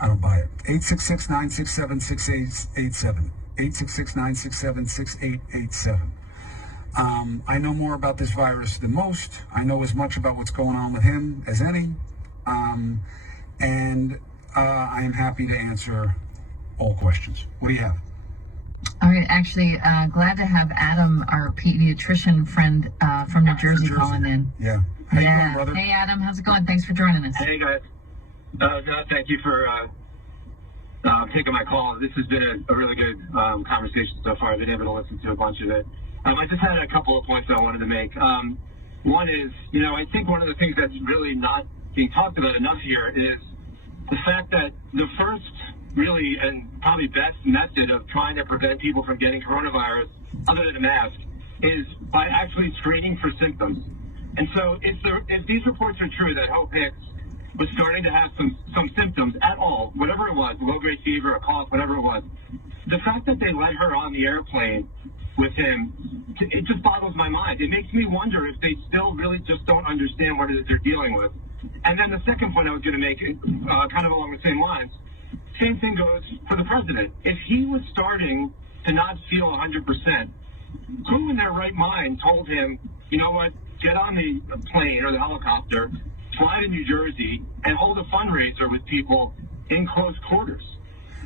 I don't buy it. 866-967-6887. 866-967-6887. I know more about this virus than most. I know as much about what's going on with him as any. And I am happy to answer all questions. What do you have? All right, actually, glad to have Adam, our pediatrician friend from New Jersey, calling in. Yeah. How you doing, brother? Hey, Adam, how's it going? Thanks for joining us. Hey, guys. Thank you for taking my call. This has been a really good conversation so far. I've been able to listen to a bunch of it. I just had a couple of points I wanted to make. One is, I think one of the things that's really not being talked about enough here is the fact that the first really and probably best method of trying to prevent people from getting coronavirus, other than a mask, is by actually screening for symptoms. And so if these reports are true that Hope Hicks was starting to have some symptoms at all, whatever it was, low-grade fever, a cough, whatever it was, the fact that they let her on the airplane with him, it just boggles my mind. It makes me wonder if they still really just don't understand what it is they're dealing with. And then the second point I was going to make, kind of along the same lines, same thing goes for the president. If he was starting to not feel 100%, who in their right mind told him, you know what, get on the plane or the helicopter, fly to New Jersey, and hold a fundraiser with people in close quarters?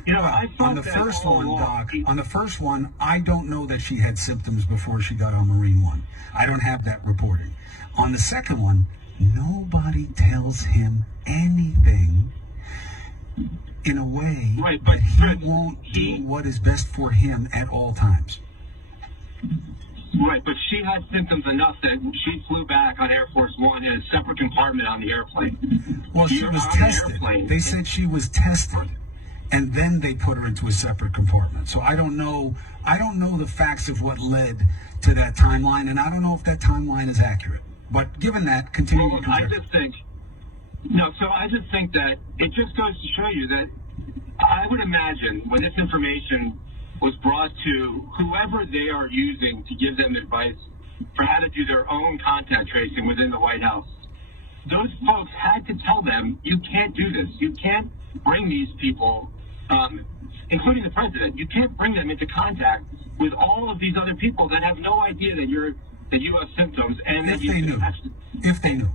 I thought on the first one, Doc, on the first one, I don't know that she had symptoms before she got on Marine One. I don't have that reporting. On the second one, nobody tells him anything in a way that he won't do what is best for him at all times. Right, but she had symptoms enough that she flew back on Air Force One in a separate compartment on the airplane. Well, she was tested. They said she was tested, and then they put her into a separate compartment. So I don't know the facts of what led to that timeline, and I don't know if that timeline is accurate. But given that, continue. Well, I just think that it just goes to show you that I would imagine when this information was brought to whoever they are using to give them advice for how to do their own contact tracing within the White House, those folks had to tell them, you can't do this. You can't bring these people, including the president, you can't bring them into contact with all of these other people that have no idea that you have symptoms. And if they knew.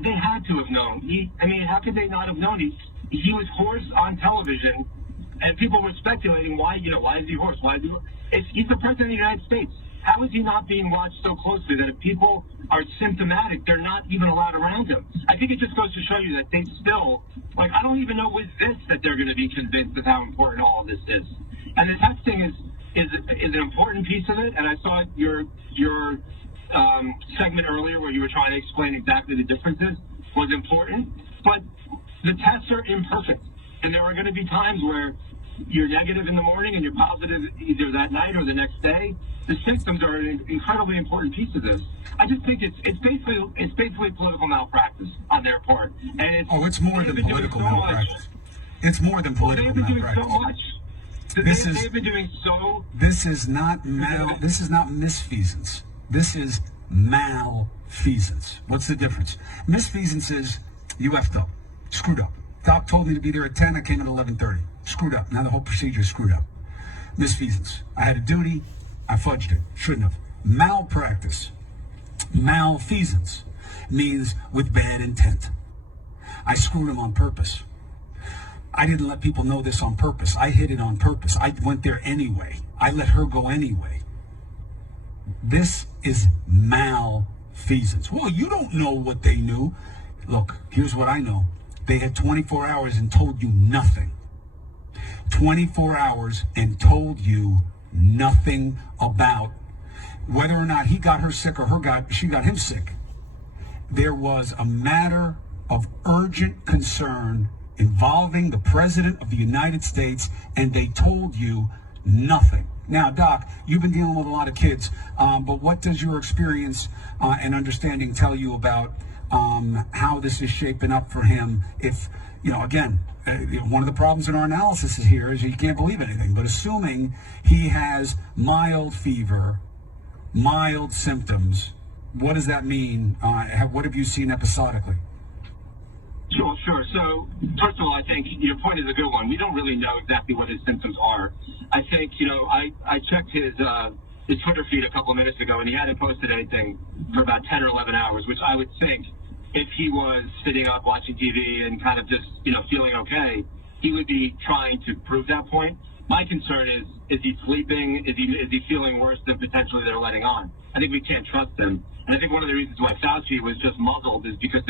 They had to have known. How could they not have known? He was hoarse on television, and people were speculating why is he hoarse? He's the president of the United States. How is he not being watched so closely that if people are symptomatic, they're not even allowed around him? I think it just goes to show you that they still, I don't even know with this that they're going to be convinced of how important all of this is. And the testing is an important piece of it. And I saw your segment earlier where you were trying to explain exactly the differences was important. But the tests are imperfect. And there are going to be times where you're negative in the morning and you're positive either that night or the next day. The symptoms are an incredibly important piece of this. I just think it's basically political malpractice on their part. And it's more than political malpractice. It's more than political malpractice. They've been doing so. This is not misfeasance. This is malfeasance. What's the difference? Misfeasance is you effed up, screwed up. Doc told me to be there at 10. I came at 11:30. Screwed up. Now the whole procedure is screwed up. Misfeasance. I had a duty. I fudged it. Shouldn't have. Malpractice. Malfeasance means with bad intent. I screwed him on purpose. I didn't let people know this on purpose. I hid it on purpose. I went there anyway. I let her go anyway. This is malfeasance. Well, you don't know what they knew. Look, here's what I know. They had 24 hours and told you nothing. 24 hours and told you nothing about whether or not he got her sick or she got him sick. There was a matter of urgent concern involving the President of the United States, and they told you nothing. Now, Doc, you've been dealing with a lot of kids, but what does your experience and understanding tell you about how this is shaping up for him? If, again, one of the problems in our analysis here is you can't believe anything, but assuming he has mild fever, mild symptoms, what does that mean? What have you seen episodically? Sure. So, first of all, I think your point is a good one. We don't really know exactly what his symptoms are. I think, I checked his Twitter feed a couple of minutes ago, and he hadn't posted anything for about 10 or 11 hours, which I would think if he was sitting up watching TV and kind of just, feeling okay, he would be trying to prove that point. My concern is he sleeping? Is he feeling worse than potentially they're letting on? I think we can't trust him. And I think one of the reasons why Fauci was just muzzled is because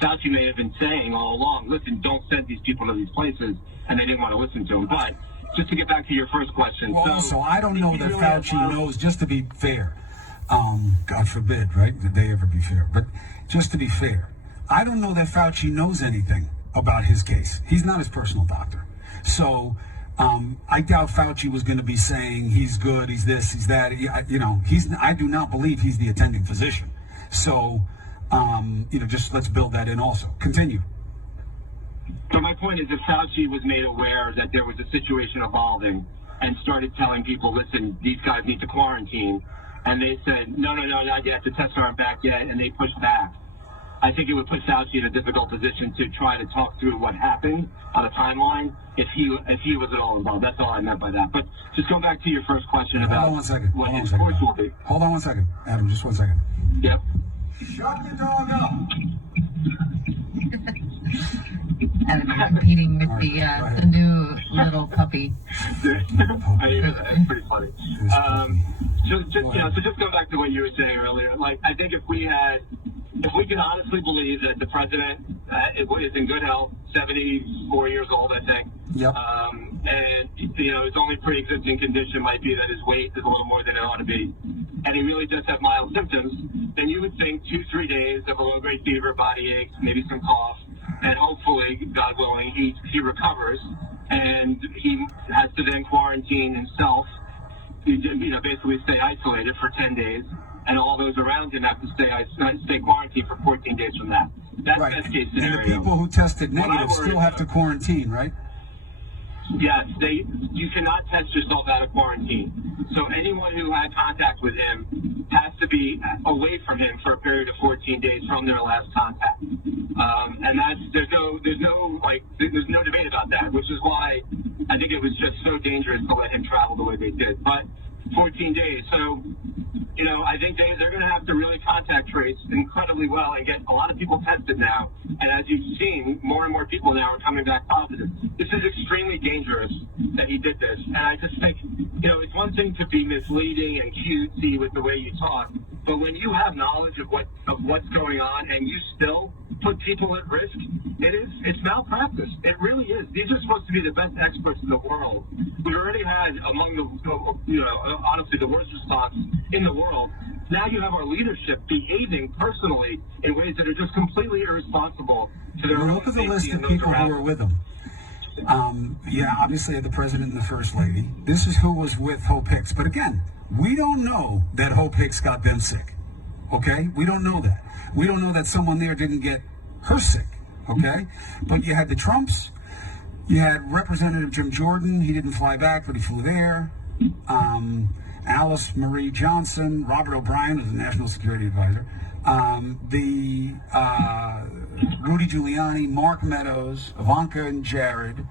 Fauci may have been saying all along, listen, don't send these people to these places, and they didn't want to listen to him. But just to get back to your first question. Well, also, I don't know that Fauci knows, just to be fair, God forbid, right, that they ever be fair, but just to be fair, I don't know that Fauci knows anything about his case. He's not his personal doctor. So I doubt Fauci was going to be saying he's good, he's this, he's that. I do not believe he's the attending physician. So, just let's build that in also. Continue. So my point is, if Fauci was made aware that there was a situation evolving and started telling people, listen, these guys need to quarantine, and they said, no, not yet, the tests aren't back yet, and they pushed back, I think it would put Fauci in a difficult position to try to talk through what happened on a timeline if he was at all involved. That's all I meant by that. But just going back to your first question about what his course will be. Hold on one second, Adam, just 1 second. Yep. Shut the dog up. Adam competing with the new little puppy. I hear that. That's pretty funny. So just go back to what you were saying earlier. Like, I think if we could honestly believe that the president is in good health, 74 years old, I think. Yep. And his only pre-existing condition might be that his weight is a little more than it ought to be, and he really does have mild symptoms, then you would think 2-3 days of a low-grade fever, body aches, maybe some cough, and hopefully, God willing, he recovers, and he has to then quarantine himself, basically stay isolated for 10 days, and all those around him have to stay quarantined for 14 days from that. That's right. Best case scenario. And the people who tested negative still have to quarantine, right? Yes, you cannot test yourself out of quarantine. So anyone who had contact with him has to be away from him for a period of 14 days from their last contact. And there's no debate about that, which is why I think it was just so dangerous to let him travel the way they did. But 14 days. So, I think they're going to have to really contact trace incredibly well and get a lot of people tested now. And as you've seen, more and more people now are coming back positive. This is extremely dangerous that he did this. And I just think, it's one thing to be misleading and cutesy with the way you talk, but when you have knowledge of what's going on and you still put people at risk, it's malpractice. It really is. These are supposed to be the best experts in the world. We already had among honestly the worst response in the world. Now you have our leadership behaving personally in ways that are just completely irresponsible to their own look at the list safety of and those people around who were with him. Obviously the president and the first lady. This is who was with Hope Hicks. But again, we don't know that Hope Hicks got them sick. Okay? We don't know that. We don't know that someone there didn't get her sick. Okay? But you had the Trumps. You had Representative Jim Jordan. He didn't fly back, but he flew there. Alice Marie Johnson, Robert O'Brien was the National Security Advisor. Rudy Giuliani, Mark Meadows, Ivanka and Jared,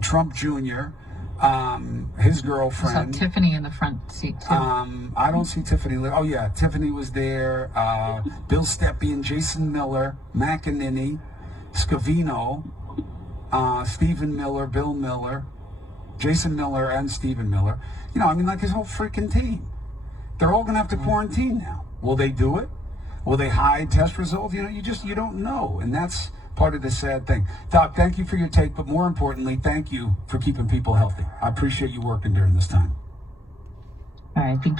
Trump Jr., his girlfriend. I saw Tiffany in the front seat too. I don't see Tiffany. Oh yeah, Tiffany was there. Bill Stepien, Jason Miller, McEnany, Scavino, Stephen Miller, Bill Miller, Jason Miller, and Stephen Miller. Like his whole freaking team. They're all going to have to quarantine now. Will they do it? Will they hide test results? You don't know. And that's part of the sad thing. Doc, thank you for your take, but more importantly, thank you for keeping people healthy. I appreciate you working during this time. All right.